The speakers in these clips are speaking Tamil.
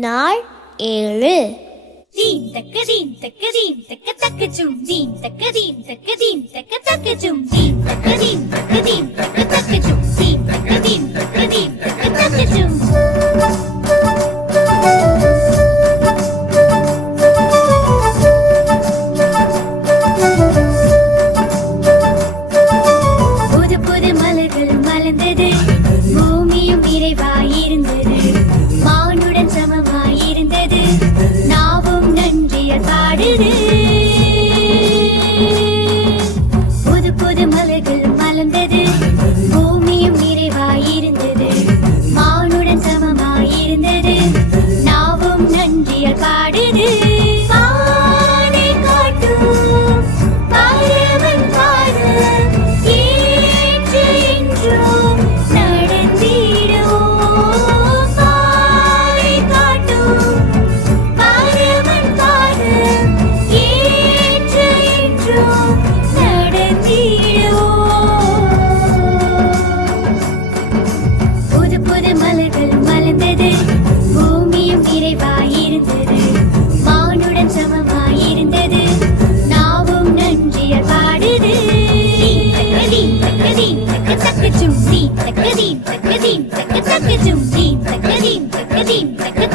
நாள் ஏழு. தீம் தக்க தீம் தக்க தீம் தக்க தக்க ஜும் தீம் தக்க தீம் தக்க தீம் தக்க தக்க ஜும் தீம் தக்க தீம் தக்க தீம் பாடுது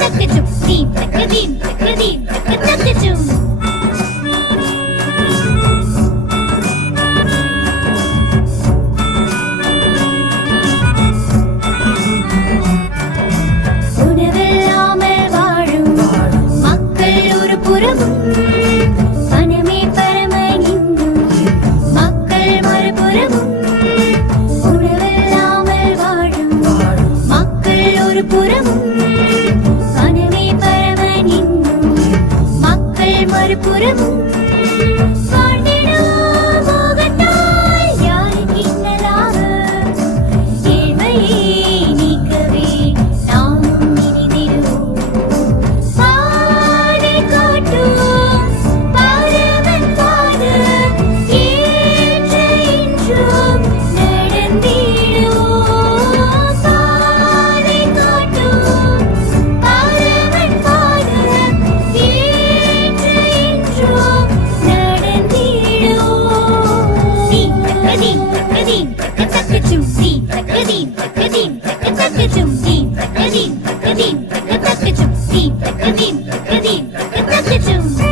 taka doom, taka deem, taka deem, taka taka doom. மறுபுறமும் takadin, takatakaçum, din takadin, takadin, takatakaçum.